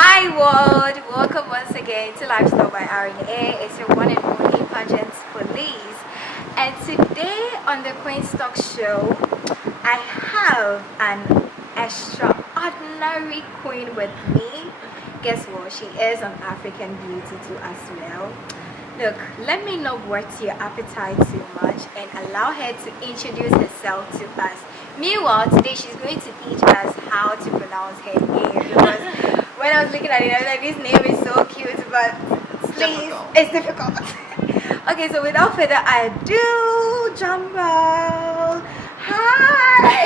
Hi world, welcome once again to Lifestyle by RNA. It's your one and only Pageant police. And today on the Queen's Talk Show, I have an extraordinary queen with me. Guess what? She is an African beauty too as well. Look, let me not whet your appetite too much and allow her to introduce herself to us. Meanwhile, today she's going to teach us how to pronounce her name, because when I was looking at it, I was like, this name is so cute, but please, it's difficult. Okay, so without further ado, drum roll. Hi.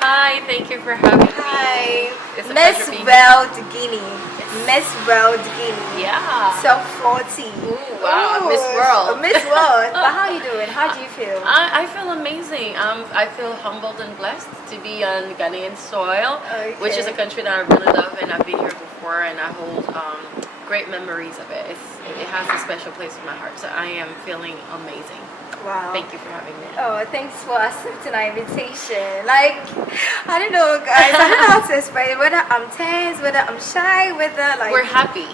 Hi, thank you for having Hi. me. It's a Miss pleasure being Guinea. Yes. Miss Guinea. Yeah. So 40. Ooh, wow, Miss World. Miss World. But how are you doing? How do you feel? I feel amazing. I feel humbled and blessed to be on Ghanaian soil, which is a country that I really love, and I've been here before, and I hold great memories of it. It has a special place in my heart, so I am feeling amazing. Wow. Thank you for having me. Oh, thanks for accepting our invitation. Like, I don't know, guys. I don't know how to explain it. Whether I'm tense, whether I'm shy, whether like We're happy.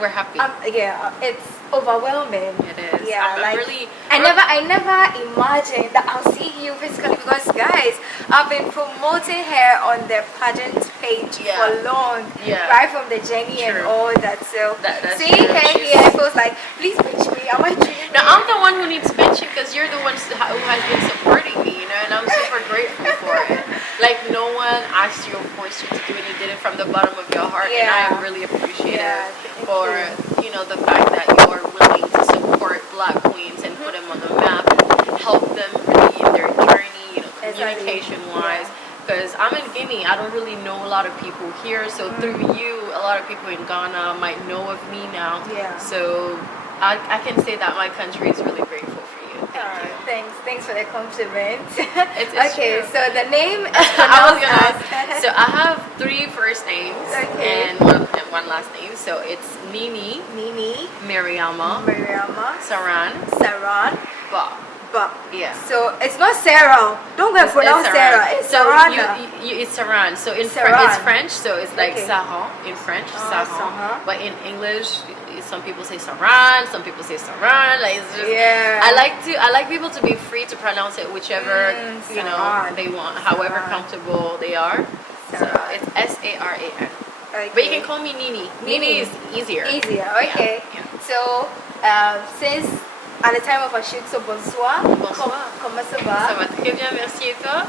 We're happy. Yeah, it's overwhelming. It is. Yeah, I'm like really. I never imagined that I'll see you physically, because guys, I've been promoting her on the pageant page for long, right from the journey and all that. So that's seeing true. her here feels like, please pitch me. Am I dreaming? No, I'm the one who needs pitching, because you're the one who has been supporting me, you know, and I'm super grateful for it. Like, no one asked you or forced you to do it. You did it from the bottom of your heart, and I am really appreciative for the fact that you are willing to support Black queens and put them on the map and help them really in their journey, communication-wise. Because I'm in Guinea, I don't really know a lot of people here, so through you, a lot of people in Ghana might know of me now. Yeah. So I can say that my country is really grateful for you. Thanks for the compliment. It's okay, true. so the name is So I have 3 first names and one last name. So it's Nene Mariama Saran Bah. Yeah. So it's not Sarah. Don't go and pronounce Sarah. It's Saran. It's Saran. So it's French. So it's like Saran in French. Saran. But in English, some people say Saran. Some people say Saran. Like, it's just, I like people to be free to pronounce it whichever they want, however comfortable they are. So it's Saran. But you can call me Nene. Nene is easier. Okay. Yeah. So since at the time of our shoot, so bonsoir. Comment ça va? Ça va très bien, merci, et toi?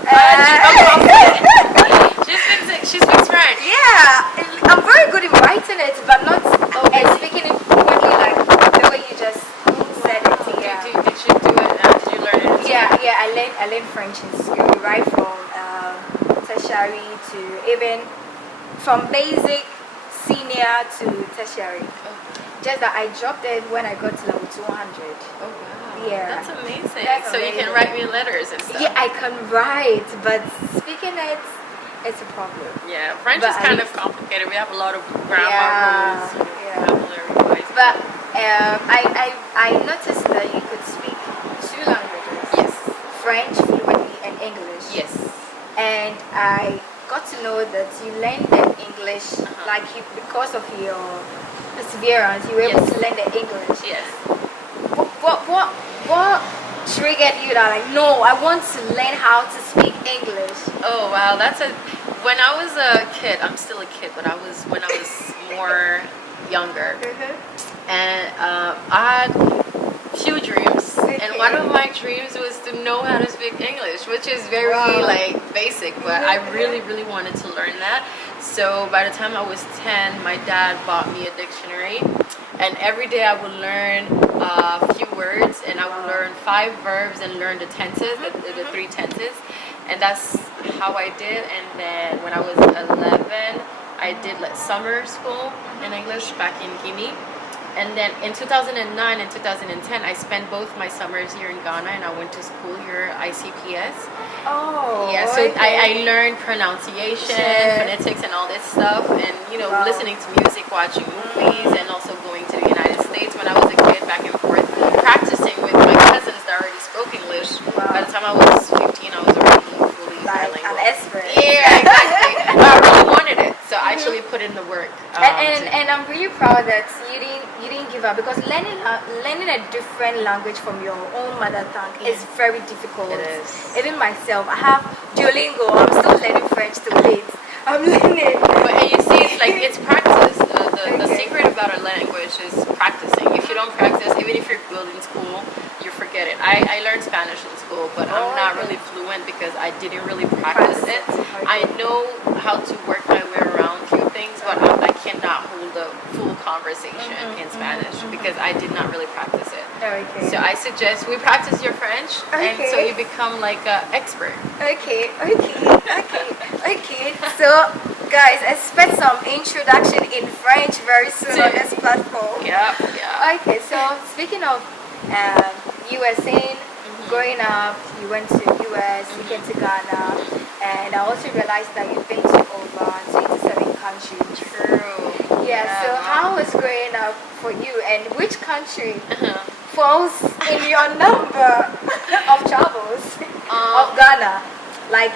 She speaks French. Yeah, I'm very good in writing it, but not speaking it fluently like the way you just said it. Yeah. Did you do it? Did you learn it? Yeah. I learned French in school, right from tertiary to even from basic, senior to tertiary. Just that I dropped it when I got to level 200. Oh wow. Yeah. That's amazing. So you can write me letters and stuff. Yeah, I can write, but speaking it's a problem. Yeah, French is kind of complicated. We have a lot of grammar rules, vocabulary-wise. But I noticed that you could speak 2 languages. Yes. French fluently and English. Yes. And I got to know that you learned the English because of your perseverance. You were able to learn the English. Yes. What triggered you that no, I want to learn how to speak English? Oh wow, when I was a kid, I'm still a kid, but when I was more younger, and I had few dreams, and one of my dreams was to know how to speak English, which is very basic, but I really wanted to learn that. So by the time I was 10, my dad bought me a dictionary, and every day I would learn a few words, and I would learn 5 verbs and learn the tenses, the 3 tenses, and that's how I did. And then when I was 11, I did summer school in English back in Guinea. And then in 2009 and 2010, I spent both my summers here in Ghana, and I went to school here, ICPS. Oh. Yeah, so I learned pronunciation, phonetics, and all this stuff, and listening to music, watching movies, and also going to the United States when I was a kid, back and forth, practicing with my cousins that already spoke English. By the time I was 15, I was already fully bilingual. An expert. Yeah, exactly. But I really wanted it, so I actually put in the work. And I'm really proud that you didn't give up, because learning a different language from your own mother tongue is very difficult. It is. Even myself, I have Duolingo. I'm still learning French till late. I'm learning. But and you see, it's practice. The secret about a language is practicing. If you don't practice, even if you're good in school, you forget it. I learned Spanish in school, but I'm not really fluent because I didn't really practice it. I know how to work my way around a few things, but I cannot hold a full conversation in Spanish because I did not really practice it. Okay. So I suggest we practice your French, and so you become like an expert. Okay. So, guys, expect some introduction in French very soon on this platform. Yeah. Okay, so speaking of you were saying growing up, you went to US, you came to Ghana, and I also realized that you've been to over 27 countries. True. Yeah, so how was growing up for you, and which country falls in your number of travels of Ghana? Like,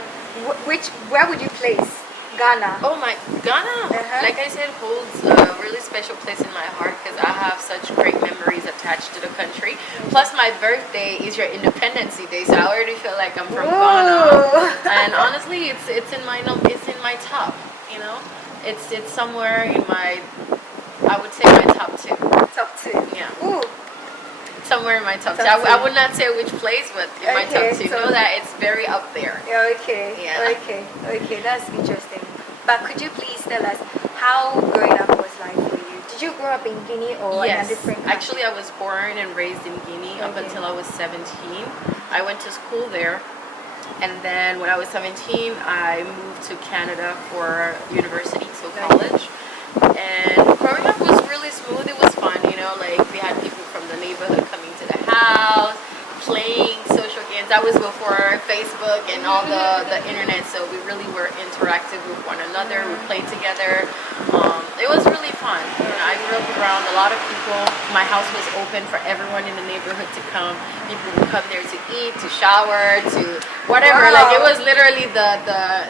where would you place Ghana? Oh my, Ghana, like I said, holds a really special place in my heart because I have such great memories attached to the country. Plus, my birthday is your Independence Day, so I already feel like I'm from Ghana. And honestly, it's in my top. You know, it's somewhere in my, I would say my top two. Top two. Yeah. Ooh. Somewhere in my top two. I would not say which place, but in my top two. So know that it's very up there. Okay. Yeah. Okay, that's interesting. But could you please tell us how growing up was like for you? Did you grow up in Guinea or in a different country? Actually, I was born and raised in Guinea up until I was 17. I went to school there, and then when I was 17, I moved to Canada for university, so college. And growing up was really smooth. It was fun, you know, like we had people from the neighborhood coming to the house, playing social games. That was before Facebook and all the internet, so we really were interactive with one another. We played together. It was really fun. You know, I grew up around a lot of people. My house was open for everyone in the neighborhood to come. People would come there to eat, to shower, to whatever. Wow. Like it was literally the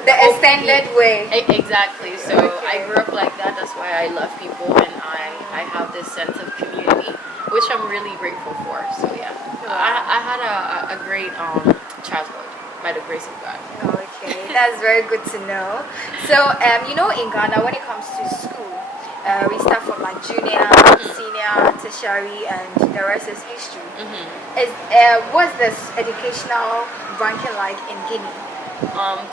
extended way. Exactly. So I grew up like that. That's why I love people, and I have this sense of community, which I'm really grateful for. So yeah, I had a great childhood by the grace of God. Okay, that's very good to know. So you know, in Ghana, when it comes to school, we start from like junior, senior, tertiary, and the rest is history. What's this educational ranking like in Guinea?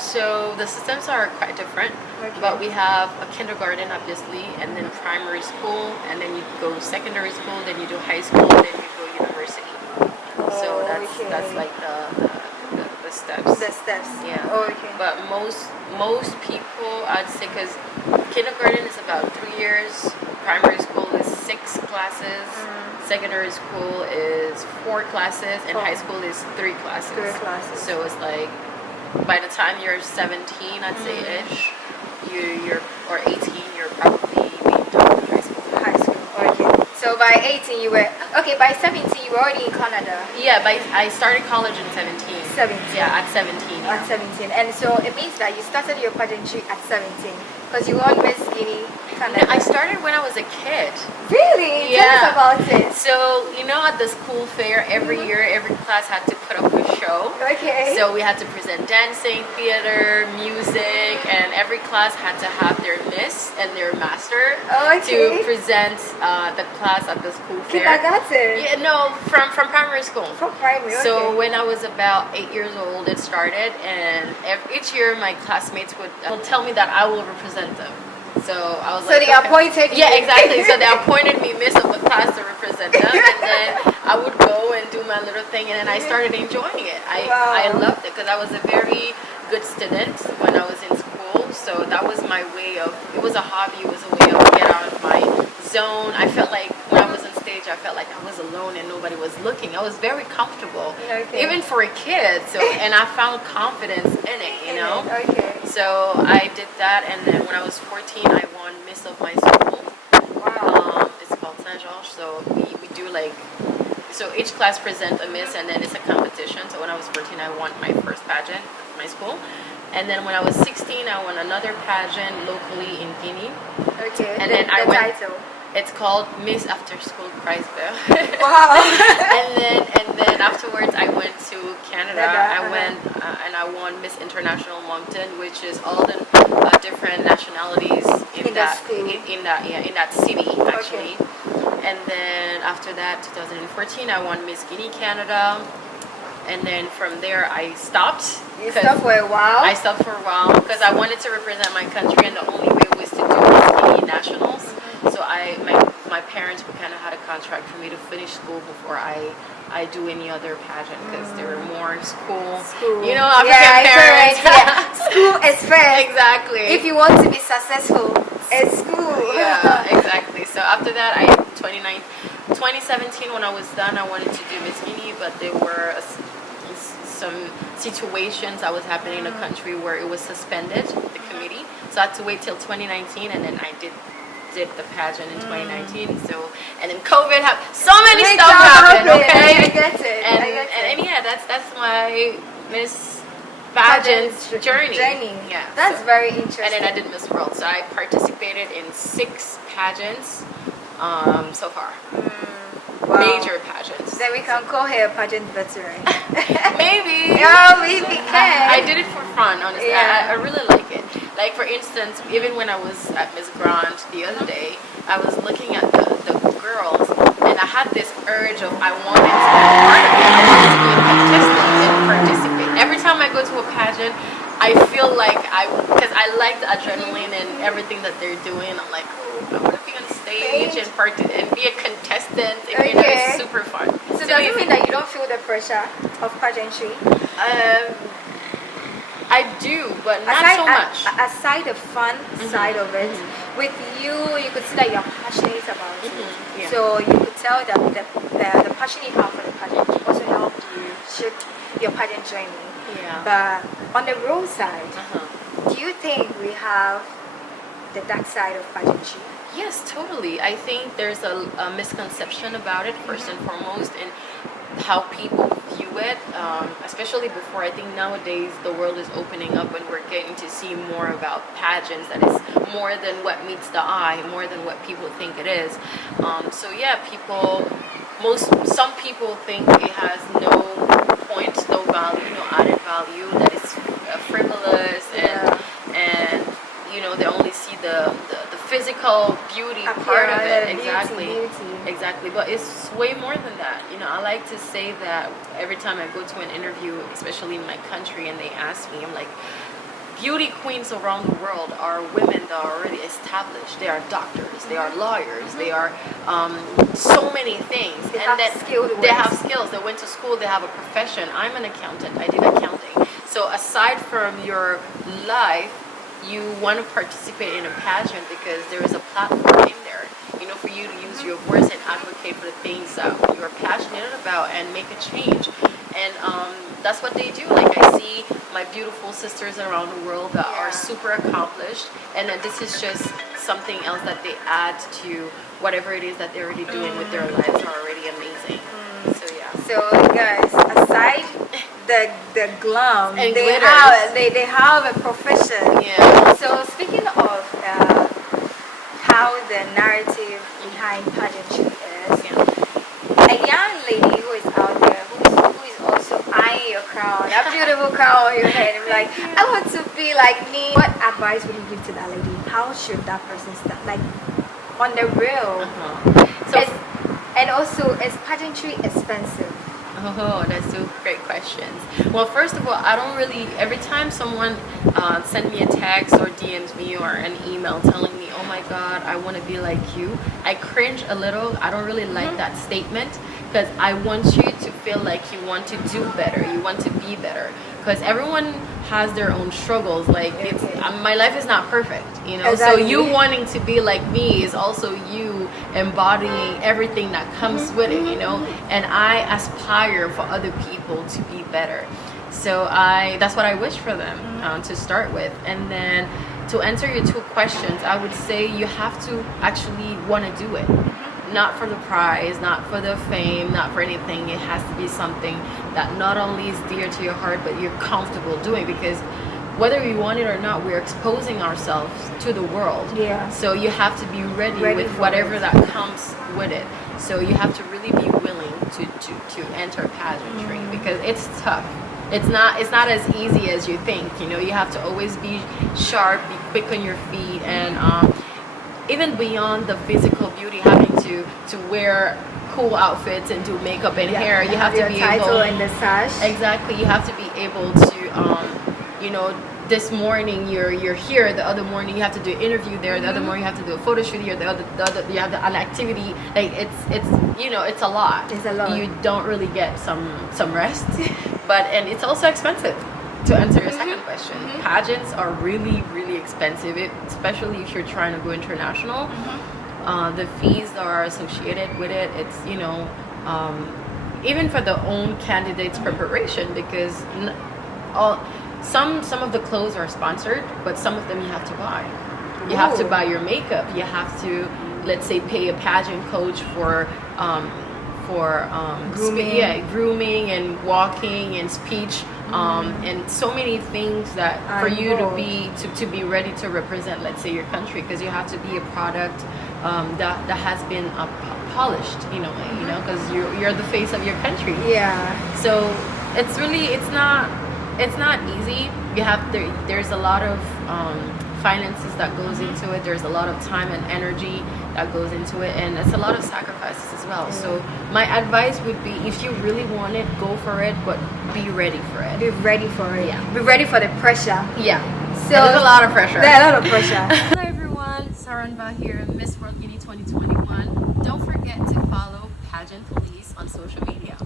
So the systems are quite different, but we have a kindergarten obviously, and then primary school, and then you go secondary school, then you do high school, then you go university. So that's like the steps. The steps. Yeah. Okay. But most people, I'd say, because kindergarten is about 3 years, primary school is 6 classes, secondary school is 4 classes, and high school is 3 classes. 3 classes. So it's like by the time you're 17, I'd say ish, you're or 18, you're probably being done with high school. High school. Okay. So by 18 you were by 17 you were already in Canada. Yeah, I started college in 17. 17. Yeah, at 17. Yeah. At 17, and so it means that you started your pageantry at 17 because you won Miss Guinée Canada. I started when I was a kid. Really? Yeah. Tell us about it. So, you know, at the school fair, every year, every class had to put up a show. Okay. So we had to present dancing, theater, music, and every class had to have their miss and their master to present the class at the school fair. Kindergarten? Yeah, no, from primary school. From primary, So when I was about 8 years old, it started, and each year my classmates would tell me that I will represent them. So I was so they appointed you. Yeah, exactly. So they appointed me miss of the class to represent them, and then I would go and do my little thing, and then I started enjoying it. I loved it because I was a very good student when I was in school. So that was my way of, it was a hobby, it was a way of get out of my zone. I felt like when I was on stage, I felt like I was alone and nobody was looking. I was very comfortable, even for a kid. So, and I found confidence in it, you know. So I did that, and then when I was 14, I won Miss of my school. Wow. It's called Saint George. So we do like, so each class present a Miss, and then it's a competition. So when I was 14, I won my first pageant at my school. And then when I was 16, I won another pageant locally in Guinea. Okay. And then I went. Title. It's called Miss After School Prize Bah. Wow. and then afterwards I went to Canada. I went and I won Miss International Moncton, which is all the different nationalities in that city actually. Okay. And then after that, 2014, I won Miss Guinée Canada. And then from there, I stopped. You stopped for a while? I stopped for a while because I wanted to represent my country, and the only way was to do Miss Guinea Nationals. So my parents kind of had a contract for me to finish school before I do any other pageant because there were more school. You know, African parents. Yeah. School is first. Exactly. If you want to be successful, it's school. Yeah, exactly. So after that, 2017 when I was done, I wanted to do Miss Guinea, but there were some situations that was happening in the country where it was suspended, the committee. So I had to wait till 2019, and then I did the pageant in 2019. So, and then COVID happened. So many stuff happened. Okay, I get it. And yeah, that's my Miss Pageant journey. Yeah, that's very interesting. And then I did Miss World. So I participated in 6 pageants so far. Wow. Major pageants. Then we can call her a pageant veteran. Maybe. Yeah, we can. I did it for fun, honestly. Yeah. I really like it. Like, for instance, even when I was at Miss Grand the other day, I was looking at the girls, and I had this urge of I wanted to be part of it. I wanted to be a contestant and participate. Every time I go to a pageant, I feel like because I like the adrenaline and everything that they're doing. I'm like, oh, I want to be on stage and be a contestant. You know, it's super fun. So does it mean that you don't feel the pressure of pageantry? I do, but not so much. Aside the fun side of it, with you could see that you're passionate about it. Yeah. So you could tell that the passion you have for the pageant also helped you shape your pageant journey. Yeah. But on the road side, do you think we have the dark side of pageantry? Yes, totally. I think there's a misconception about it, first and foremost, and how people view it, especially before. I think nowadays the world is opening up and we're getting to see more about pageants that is more than what meets the eye, more than what people think it is. So yeah, some people think it has no point, no value, no added value, that it's frivolous and you know, they only see the physical beauty part of it. Exactly, but it's way more than that. You know, I like to say that every time I go to an interview, especially in my country, and they ask me, I'm like, beauty queens around the world are women that are already established. They are doctors, they are lawyers, they are so many things. They have skills. They went to school, they have a profession. I'm an accountant, I did accounting. So aside from your life, you want to participate in a pageant because there is a platform in there, you know, for you to use your voice and advocate for the things that you're passionate about and make a change. And that's what they do. Like, I see my beautiful sisters around the world that are super accomplished, and that this is just something else that they add to whatever it is that they're already doing with their lives are already amazing. So yeah. So guys, aside the glam, and they have a profession. Yeah. So speaking of how the narrative behind pageantry is, a young lady who is out there who is also eyeing your crown, a beautiful crown on your head, and like, I want to be like me. What advice would you give to that lady? How should that person start? Like, on the real. And also, is pageantry expensive? Oh, that's two great questions. Well, first of all, I don't really, every time someone sends me a text or DMs me or an email telling me, oh my God, I want to be like you, I cringe a little. I don't really like that statement, because I want you to feel like you want to do better, you want to be better, because everyone has their own struggles. Like, it's my life is not perfect, you know. Exactly. So you wanting to be like me is also you embodying everything that comes with it, you know. And I aspire for other people to be better. So that's what I wish for them to start with. And then to answer your two questions, I would say you have to actually want to do it. Not for the prize, not for the fame, not for anything. It has to be something that not only is dear to your heart, but you're comfortable doing, because whether we want it or not, we're exposing ourselves to the world. Yeah. So you have to be ready with for whatever it. that comes with it. So you have to really be willing to enter pageantry because it's tough. It's not as easy as you think. You know, you have to always be sharp, be quick on your feet, and even beyond the physical beauty, having to wear cool outfits and do makeup and hair, you have to be title able. And the sash. Exactly, you have to be able to, you know, this morning you're here, the other morning you have to do an interview there, the other morning you have to do a photo shoot here, the other you have an activity. Like it's you know, it's a lot. It's a lot. You don't really get some rest, and it's also expensive. To answer your second question, pageants are really, really expensive, especially if you're trying to go international. The fees that are associated with it, it's, you know, even for the own candidate's preparation, because some of the clothes are sponsored, but some of them you have to buy. You have to buy your makeup. You have to, let's say, pay a pageant coach for grooming and walking and speech. And so many things that for you to be ready to represent, let's say, your country, because you have to be a product that has been polished, you know, because you're the face of your country. Yeah. So it's not easy. There's a lot of finances that goes into it. There's a lot of time and energy that goes into it, and it's a lot of sacrifices as well. So my advice would be, if you really want it, go for it, but be ready for it. Be ready for it. Yeah. Be ready for the pressure. Yeah. So there's a lot of pressure. There's a lot of pressure. Hello everyone, Saran Bah here, Miss World Guinea 2021. Don't forget to follow Pageant Police on social media.